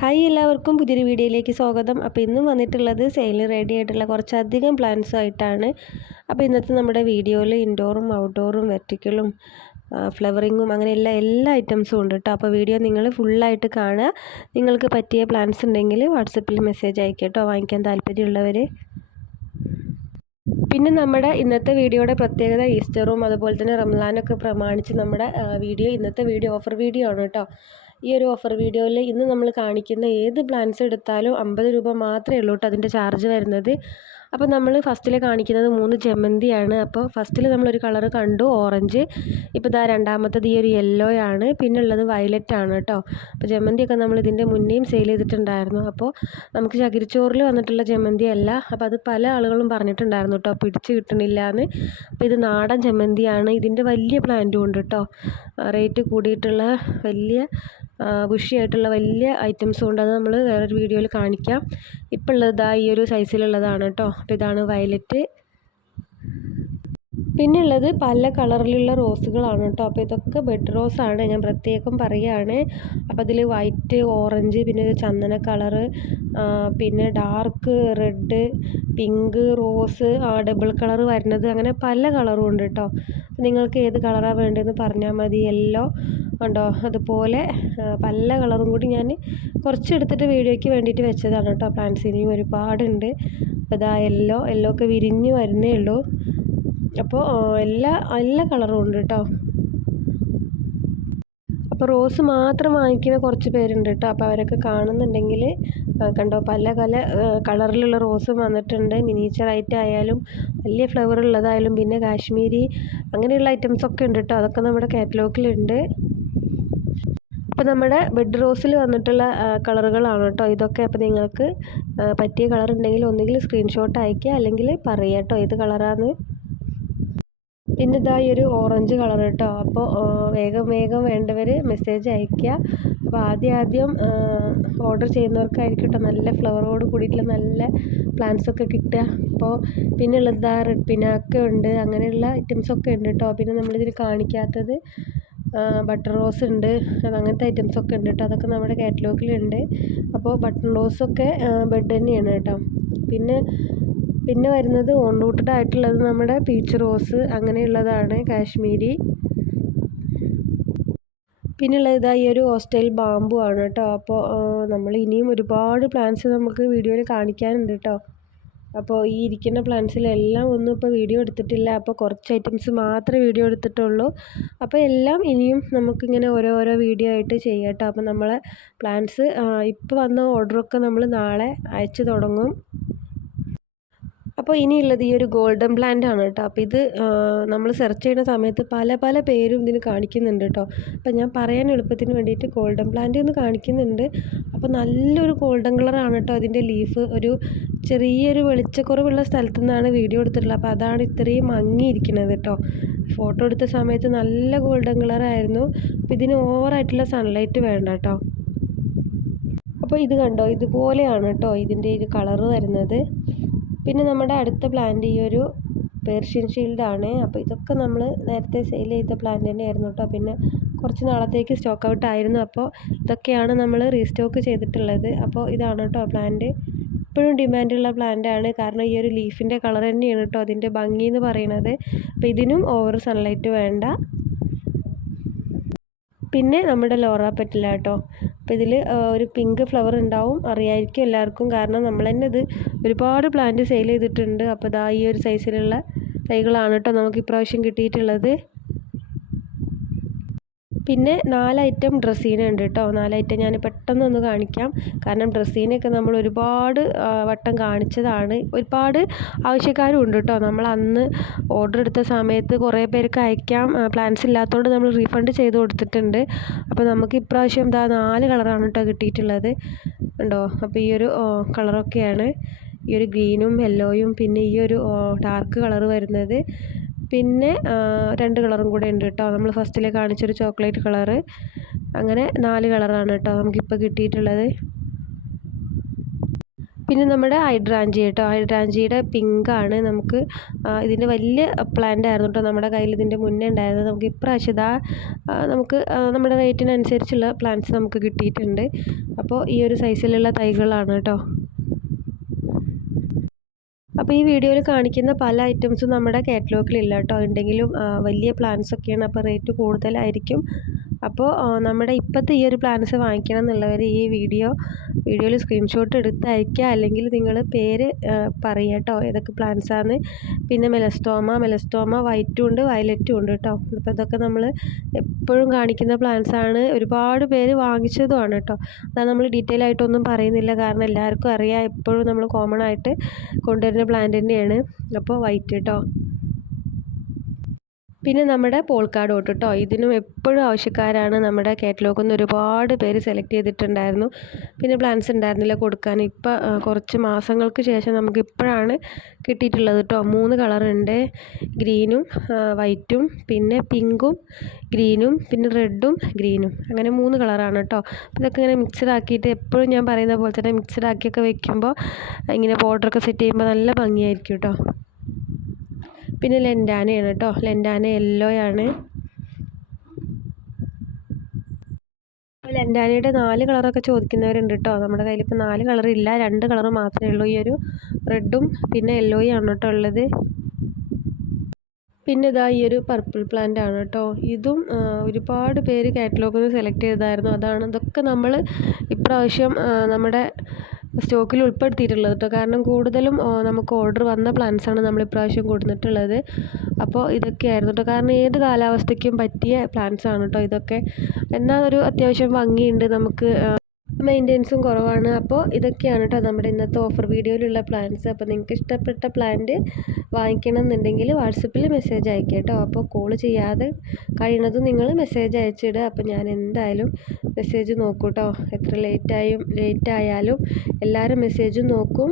Hi എല്ലാവർക്കും പുതിയൊരു വീഡിയോയിലേക്ക് സ്വാഗതം. അപ്പോൾ ഇന്നും വന്നിട്ടുള്ളത് സെയിലിന് റെഡി ആയിട്ടുള്ള കുറച്ചധികം പ്ലാന്റ്സ് ആയിട്ടാണ്. അപ്പോൾ ഇന്നത്തെ നമ്മുടെ വീഡിയോയിൽ ഇൻഡോറും ഔട്ട്ഡോറും വെർട്ടിക്കലും ഫ്ലവറിങ്ങും അങ്ങനെയുള്ള എല്ലാ ഐറ്റംസും ഉണ്ട് കേട്ടോ. അപ്പോൾ വീഡിയോ നിങ്ങൾ ഫുള്ളായിട്ട് കാണുക. നിങ്ങൾക്ക് പറ്റിയ പ്ലാന്റ്സ് ഉണ്ടെങ്കിൽ വാട്സപ്പിൽ മെസ്സേജ് അയക്കുക കേട്ടോ, വാങ്ങിക്കാൻ താല്പര്യമുള്ളവർ. പിന്നെ നമ്മുടെ ഇന്നത്തെ വീഡിയോയുടെ പ്രത്യേകത ഈസ്റ്ററും അതുപോലെ തന്നെ റംസാനൊക്കെ പ്രമാണിച്ച് നമ്മുടെ ഇന്നത്തെ വീഡിയോ ഓഫർ വീഡിയോ ആണ് കേട്ടോ. ഈ ഒരു ഓഫർ വീഡിയോയിൽ ഇന്ന് നമ്മൾ കാണിക്കുന്ന ഏത് പ്ലാന്റ്സ് എടുത്താലും 50 രൂപ മാത്രമേ ഉള്ളൂ കേട്ടോ അതിൻ്റെ ചാർജ് വരുന്നത്. അപ്പോൾ നമ്മൾ ഫസ്റ്റിൽ കാണിക്കുന്നത് 3 ജമന്തിയാണ്. അപ്പോൾ ഫസ്റ്റിൽ നമ്മളൊരു കളർ കണ്ടു, ഓറഞ്ച്. ഇപ്പോൾ ഇതാ രണ്ടാമത്തത് ഈ ഒരു യെല്ലോ ആണ്. പിന്നെ ഉള്ളത് വയലറ്റ് ആണ് കേട്ടോ. അപ്പോൾ ജമന്തിയൊക്കെ നമ്മൾ ഇതിൻ്റെ മുന്നേയും സെയിൽ ചെയ്തിട്ടുണ്ടായിരുന്നു. അപ്പോൾ നമുക്ക് ചകിരിച്ചോറിൽ വന്നിട്ടുള്ള ജമന്തി അല്ല. അപ്പോൾ അത് പല ആളുകളും പറഞ്ഞിട്ടുണ്ടായിരുന്നു കേട്ടോ, പിടിച്ച് കിട്ടണില്ല എന്ന്. അപ്പോൾ ഇത് നാടൻ ജമന്തിയാണ്. ഇതിൻ്റെ വലിയ പ്ലാന്റും ഉണ്ട് കേട്ടോ, റേറ്റ് കൂടിയിട്ടുള്ള വലിയ ബുഷിയായിട്ടുള്ള വലിയ ഐറ്റംസും ഉണ്ട്. അത് നമ്മൾ വേറൊരു വീഡിയോയിൽ കാണിക്കാം. ഇപ്പോൾ ഉള്ളത് ഈ ഒരു സൈസിലുള്ളതാണ് കേട്ടോ. അപ്പോൾ ഇതാണ് വയലറ്റ്. പിന്നെ ഉള്ളത് പല കളറിലുള്ള റോസുകളാണ് കേട്ടോ. അപ്പോൾ ഇതൊക്കെ ബെഡ് റോസാണ്, ഞാൻ പ്രത്യേകം പറയുകയാണ്. അപ്പോൾ അതിൽ വൈറ്റ്, ഓറഞ്ച്, പിന്നെ ഒരു ചന്ദന കളറ്, പിന്നെ dark red, pink, rose, double colour വരുന്നത്, അങ്ങനെ പല കളറും ഉണ്ട് കേട്ടോ. നിങ്ങൾക്ക് ഏത് കളറാണ് വേണ്ടതെന്ന് പറഞ്ഞാൽ മതി. യെല്ലോ ഉണ്ടോ, അതുപോലെ പല കളറും കൂടി ഞാൻ കുറച്ചെടുത്തിട്ട് വീഡിയോയ്ക്ക് വേണ്ടിയിട്ട് വെച്ചതാണ് കേട്ടോ. പ്ലാന്റ്സ് ഇനിയും ഒരുപാടുണ്ട്. അപ്പോൾ ഇതാ യെല്ലോ ഒക്കെ വിരിഞ്ഞ് വരുന്നേ ഉള്ളൂ. അപ്പോൾ എല്ലാ കളറും ഉണ്ട് കേട്ടോ. അപ്പോൾ റോസ് മാത്രം വാങ്ങിക്കുന്ന കുറച്ച് പേരുണ്ട് കേട്ടോ. അപ്പോൾ അവരൊക്കെ കാണുന്നുണ്ടെങ്കിൽ കണ്ടോ, പല കളറിലുള്ള റോസും വന്നിട്ടുണ്ട്. മിനിയേച്ചറായിട്ട് ആയാലും വലിയ ഫ്ലവർ ഉള്ളതായാലും പിന്നെ കാശ്മീരി അങ്ങനെയുള്ള ഐറ്റംസൊക്കെ ഉണ്ട് കേട്ടോ. അതൊക്കെ നമ്മുടെ കാറ്റലോഗിലുണ്ട്. അപ്പോൾ നമ്മുടെ ബെഡ് റോസിൽ വന്നിട്ടുള്ള കളറുകളാണ് കേട്ടോ ഇതൊക്കെ. അപ്പോൾ നിങ്ങൾക്ക് പറ്റിയ കളർ ഉണ്ടെങ്കിൽ ഒന്നുകിൽ സ്ക്രീൻഷോട്ട് അയയ്ക്കുക, അല്ലെങ്കിൽ പറയുക കേട്ടോ ഏത് കളറാന്ന്. പിന്നെ ഇതാ ഈ ഒരു ഓറഞ്ച് കളർ കേട്ടോ. അപ്പോൾ വേഗം വേണ്ടവർ മെസ്സേജ് അയയ്ക്കുക. അപ്പോൾ ആദ്യം ഓർഡർ ചെയ്യുന്നവർക്കായിരിക്കും കേട്ടോ നല്ല ഫ്ലവറോട് കൂടിയിട്ടുള്ള നല്ല പ്ലാന്റ്സൊക്കെ കിട്ടുക. അപ്പോൾ പിന്നെ ഉള്ളത് റെഡ് പിനാക്ക ഉണ്ട്, അങ്ങനെയുള്ള ഐറ്റംസൊക്കെ ഉണ്ട് കേട്ടോ. പിന്നെ നമ്മളിതിൽ കാണിക്കാത്തത് ബട്ടർ റോസ് ഉണ്ട്, അങ്ങനത്തെ ഐറ്റംസൊക്കെ ഉണ്ട് കേട്ടോ. അതൊക്കെ നമ്മുടെ കാറ്റലോഗിലുണ്ട്. അപ്പോൾ ബട്ടർ റോസൊക്കെ ബെഡ് തന്നെയാണ് കേട്ടോ. പിന്നെ വരുന്നത് ഓൺ റൂട്ടഡ് ആയിട്ടുള്ളത് നമ്മുടെ പീച്ച് റോസ്, അങ്ങനെയുള്ളതാണ് കാശ്മീരി. പിന്നെ ഉള്ളത് ഈ ഒരു ഹോസ്റ്റൽ ബാമ്പു ആണ് കേട്ടോ. അപ്പോൾ നമ്മൾ ഇനിയും ഒരുപാട് പ്ലാന്റ്സ് നമുക്ക് വീഡിയോയിൽ കാണിക്കാനുണ്ട് കേട്ടോ. അപ്പോൾ ഈ ഇരിക്കുന്ന പ്ലാന്റ്സിലെല്ലാം ഒന്നും ഇപ്പോൾ വീഡിയോ എടുത്തിട്ടില്ല. അപ്പോൾ കുറച്ച് ഐറ്റംസ് മാത്രമേ വീഡിയോ എടുത്തിട്ടുള്ളൂ. അപ്പോൾ എല്ലാം ഇനിയും നമുക്കിങ്ങനെ ഓരോരോ വീഡിയോ ആയിട്ട് ചെയ്യാം കേട്ടോ. അപ്പോൾ നമ്മളെ പ്ലാന്റ്സ് ഇപ്പോൾ വന്ന ഓർഡറൊക്കെ നമ്മൾ നാളെ അയച്ചു തുടങ്ങും. അപ്പോൾ ഇനിയുള്ളത് ഈ ഒരു ഗോൾഡൻ പ്ലാന്റ് ആണ് കേട്ടോ. അപ്പോൾ ഇത് നമ്മൾ സെർച്ച് ചെയ്യുന്ന സമയത്ത് പല പേരും ഇതിന് കാണിക്കുന്നുണ്ട് കേട്ടോ. അപ്പോൾ ഞാൻ പറയാൻ എളുപ്പത്തിന് വേണ്ടിയിട്ട് ഗോൾഡൻ പ്ലാന്റ് എന്ന് കാണിക്കുന്നുണ്ട്. അപ്പോൾ നല്ലൊരു ഗോൾഡൻ കളറാണ് കേട്ടോ അതിൻ്റെ ലീഫ്. ഒരു ചെറിയൊരു വെളിച്ചക്കുറവുള്ള സ്ഥലത്തു നിന്നാണ് വീഡിയോ എടുത്തിട്ടുള്ളത്. അപ്പോൾ അതാണ് ഇത്രയും മങ്ങിയിരിക്കുന്നത് കേട്ടോ. ഫോട്ടോ എടുത്ത സമയത്ത് നല്ല ഗോൾഡൻ കളറായിരുന്നു. അപ്പോൾ ഇതിന് ഓവറായിട്ടുള്ള സൺലൈറ്റ് വേണ്ട കേട്ടോ. അപ്പോൾ ഇത് കണ്ടോ, ഇതുപോലെയാണ് കേട്ടോ ഇതിൻ്റെ ഒരു കളറ് വരുന്നത്. പിന്നെ നമ്മുടെ അടുത്ത പ്ലാന്റ് ഈ ഒരു പേർഷ്യൻ ഷീൽഡാണ്. അപ്പോൾ ഇതൊക്കെ നമ്മൾ നേരത്തെ സെയിൽ ചെയ്ത പ്ലാന്റ് തന്നെയായിരുന്നു കേട്ടോ. പിന്നെ കുറച്ച് നാളത്തേക്ക് സ്റ്റോക്ക് ഔട്ട് ആയിരുന്നു. അപ്പോൾ ഇതൊക്കെയാണ് നമ്മൾ റീസ്റ്റോക്ക് ചെയ്തിട്ടുള്ളത്. അപ്പോൾ ഇതാണ് കേട്ടോ പ്ലാന്റ്. ഇപ്പോഴും ഡിമാൻഡുള്ള പ്ലാന്റാണ്. കാരണം ഈ ഒരു ലീഫിൻ്റെ കളർ തന്നെയാണ് കേട്ടോ അതിൻ്റെ ഭംഗി എന്ന് പറയുന്നത്. അപ്പോൾ ഇതിനും ഓവർ സൺലൈറ്റ് വേണ്ട. പിന്നെ നമ്മുടെ ലോറ പെറ്റല കേട്ടോ. അപ്പോൾ ഇതിൽ ഒരു പിങ്ക് ഫ്ലവർ ഉണ്ടാവും, അറിയായിരിക്കും എല്ലാവർക്കും. കാരണം നമ്മൾ തന്നെ ഇത് ഒരുപാട് പ്ലാന്റ് സെയിൽ ചെയ്തിട്ടുണ്ട്. അപ്പോൾ ഇതാ ഈ ഒരു സൈസിലുള്ള തൈകളാണ് കേട്ടോ നമുക്ക് ഇപ്രാവശ്യം കിട്ടിയിട്ടുള്ളത്. പിന്നെ 4 ഐറ്റം ഡ്രസ്സീന ഉണ്ട് കേട്ടോ. 4 ഐറ്റം ഞാൻ പെട്ടെന്നൊന്ന് കാണിക്കാം. കാരണം ഡ്രസ്സീനയൊക്കെ നമ്മൾ ഒരുപാട് വട്ടം കാണിച്ചതാണ്. ഒരുപാട് ആവശ്യക്കാരും ഉണ്ട് കേട്ടോ. നമ്മൾ അന്ന് ഓർഡർ എടുത്ത സമയത്ത് കുറേ പേർക്ക് അയക്കാം പ്ലാൻസ് ഇല്ലാത്തതുകൊണ്ട് നമ്മൾ റീഫണ്ട് ചെയ്ത് കൊടുത്തിട്ടുണ്ട്. അപ്പോൾ നമുക്ക് ഇപ്രാവശ്യം 4 കളറാണ് കേട്ടോ കിട്ടിയിട്ടുള്ളത്. ഉണ്ടോ, അപ്പോൾ ഈ ഒരു കളറൊക്കെയാണ്, ഈ ഒരു ഗ്രീനും യെല്ലോയും പിന്നെ ഈ ഒരു ഡാർക്ക് കളർ വരുന്നത്. പിന്നെ 2 കളറും കൂടെ ഉണ്ട് കേട്ടോ. നമ്മൾ ഫസ്റ്റിലെ കാണിച്ചൊരു ചോക്ലേറ്റ് കളറ്, അങ്ങനെ 4 കളറാണ് കേട്ടോ നമുക്കിപ്പോൾ കിട്ടിയിട്ടുള്ളത്. പിന്നെ നമ്മുടെ ഹൈഡ്രാഞ്ചി കേട്ടോ, ഹൈഡ്രാഞ്ചിയുടെ പിങ്കാണ്. നമുക്ക് ഇതിൻ്റെ വലിയ പ്ലാന്റ് ആയിരുന്നു കേട്ടോ നമ്മുടെ കയ്യിൽ ഇതിൻ്റെ മുന്നേ ഉണ്ടായിരുന്നത്. നമുക്ക് ഇപ്രാവശ്യം നമുക്ക് നമ്മുടെ റേറ്റിനനുസരിച്ചുള്ള പ്ലാന്റ്സ് നമുക്ക് കിട്ടിയിട്ടുണ്ട്. അപ്പോൾ ഈ ഒരു സൈസിലുള്ള തൈകളാണ് കേട്ടോ. അപ്പോൾ ഈ വീഡിയോയിൽ കാണിക്കുന്ന പല ഐറ്റംസും നമ്മുടെ കാറ്റലോഗിലില്ല കേട്ടോ. ഉണ്ടെങ്കിലും വലിയ പ്ലാന്റ്സ് ഒക്കെയാണ്, അപ്പോൾ റേറ്റ് കൂടുതലായിരിക്കും. അപ്പോൾ നമ്മുടെ ഇപ്പോഴത്തെ ഈ ഒരു പ്ലാന്റ്സ് വാങ്ങിക്കണം എന്നുള്ളവർ ഈ വീഡിയോയിൽ സ്ക്രീൻഷോട്ട് എടുത്ത് അയക്കുക, അല്ലെങ്കിൽ നിങ്ങൾ പേര് പറയുക കേട്ടോ, ഏതൊക്കെ പ്ലാന്റ്സാണ്. പിന്നെ മെലസ്റ്റോമ വൈറ്റും ഉണ്ട് വയലറ്റും ഉണ്ട് കേട്ടോ. അപ്പോൾ ഇതൊക്കെ നമ്മൾ എപ്പോഴും കാണിക്കുന്ന പ്ലാന്റ്സാണ്. ഒരുപാട് പേര് വാങ്ങിച്ചതുമാണ് കേട്ടോ. അതാണ് നമ്മൾ ഡീറ്റെയിൽ ആയിട്ടൊന്നും പറയുന്നില്ല, കാരണം എല്ലാവർക്കും അറിയാം, എപ്പോഴും നമ്മൾ കോമൺ ആയിട്ട് കൊണ്ടുവരുന്ന പ്ലാന്റ് തന്നെയാണ്. അപ്പോൾ വൈറ്റ് കേട്ടോ. പിന്നെ നമ്മുടെ പോൾക്കാഡോട്ട് കേട്ടോ, ഇതിനും എപ്പോഴും ആവശ്യക്കാരാണ്. നമ്മുടെ കാറ്റലോഗിൽ നിന്ന് ഒരുപാട് പേര് സെലക്ട് ചെയ്തിട്ടുണ്ടായിരുന്നു. പിന്നെ പ്ലാൻസ് ഉണ്ടായിരുന്നില്ല കൊടുക്കാൻ. ഇപ്പം കുറച്ച് മാസങ്ങൾക്ക് ശേഷം നമുക്ക് ഇപ്പോഴാണ് കിട്ടിയിട്ടുള്ളത് കേട്ടോ. 3 കളറുണ്ട്, ഗ്രീനും വൈറ്റും പിന്നെ പിങ്കും ഗ്രീനും പിന്നെ റെഡും ഗ്രീനും, അങ്ങനെ 3 കളറാണ് കേട്ടോ. ഇതൊക്കെ ഇങ്ങനെ മിക്സഡ് ആക്കിയിട്ട്, എപ്പോഴും ഞാൻ പറയുന്ന പോലെ തന്നെ മിക്സഡ് ആക്കിയൊക്കെ വെക്കുമ്പോൾ ഇങ്ങനെ ബോർഡറൊക്കെ സെറ്റ് ചെയ്യുമ്പോൾ നല്ല ഭംഗിയായിരിക്കും കേട്ടോ. പിന്നെ ലെൻഡാനയാണ് കേട്ടോ, ലെൻഡാന യെല്ലോയാണ്. ലെൻഡാനയുടെ 4 കളറൊക്കെ ചോദിക്കുന്നവരുണ്ട് കേട്ടോ. നമ്മുടെ കയ്യിൽ ഇപ്പോൾ 4 കളറില്ല, 2 കളർ മാത്രമേ ഉള്ളൂ. ഈ ഒരു റെഡും പിന്നെ യെല്ലോയും ആണ് കേട്ടോ ഉള്ളത്. പിന്നെ ഇതാ ഈ ഒരു പർപ്പിൾ പ്ലാന്റ് ആണ് കേട്ടോ. ഇതും ഒരുപാട് പേര് കാറ്റലോഗിൽ നിന്ന് സെലക്ട് ചെയ്തായിരുന്നു. ഇതൊക്കെ നമ്മൾ ഇപ്രാവശ്യം നമ്മുടെ സ്റ്റോക്കിൽ ഉൾപ്പെടുത്തിയിട്ടുള്ളത് കേട്ടോ. കാരണം കൂടുതലും നമുക്ക് ഓർഡർ വന്ന പ്ലാന്റ്സാണ് നമ്മൾ ഇപ്രാവശ്യം കൊടുത്തിട്ടുള്ളത്. അപ്പോൾ ഇതൊക്കെയായിരുന്നു കേട്ടോ. കാരണം ഏത് കാലാവസ്ഥയ്ക്കും പറ്റിയ പ്ലാന്റ്സ് ആണ് കേട്ടോ ഇതൊക്കെ. എന്നാൽ ഒരു അത്യാവശ്യം ഭംഗിയുണ്ട്, നമുക്ക് മെയിൻ്റെനൻസും കുറവാണ്. അപ്പോൾ ഇതൊക്കെയാണ് കേട്ടോ നമ്മുടെ ഇന്നത്തെ ഓഫർ വീഡിയോയിലുള്ള പ്ലാന്റ്സ്. അപ്പോൾ നിങ്ങൾക്ക് ഇഷ്ടപ്പെട്ട പ്ലാന്റ് വാങ്ങിക്കണം എന്നുണ്ടെങ്കിൽ വാട്സപ്പിൽ മെസ്സേജ് അയക്കുക കേട്ടോ. അപ്പോൾ കോൾ ചെയ്യാതെ കഴിയുന്നതും നിങ്ങൾ മെസ്സേജ് അയച്ചിടുക. അപ്പോൾ ഞാൻ എന്തായാലും മെസ്സേജ് നോക്കും കേട്ടോ. എത്ര ലേറ്റ് ആയാലും എല്ലാവരും മെസ്സേജും നോക്കും.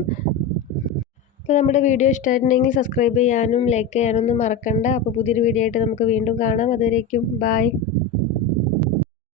അപ്പോൾ നമ്മുടെ വീഡിയോ ഇഷ്ടമായിട്ടുണ്ടെങ്കിൽ സബ്സ്ക്രൈബ് ചെയ്യാനും ലൈക്ക് ചെയ്യാനൊന്നും മറക്കണ്ട. അപ്പോൾ പുതിയൊരു വീഡിയോ ആയിട്ട് നമുക്ക് വീണ്ടും കാണാം. അതുവരേക്കും ബൈ.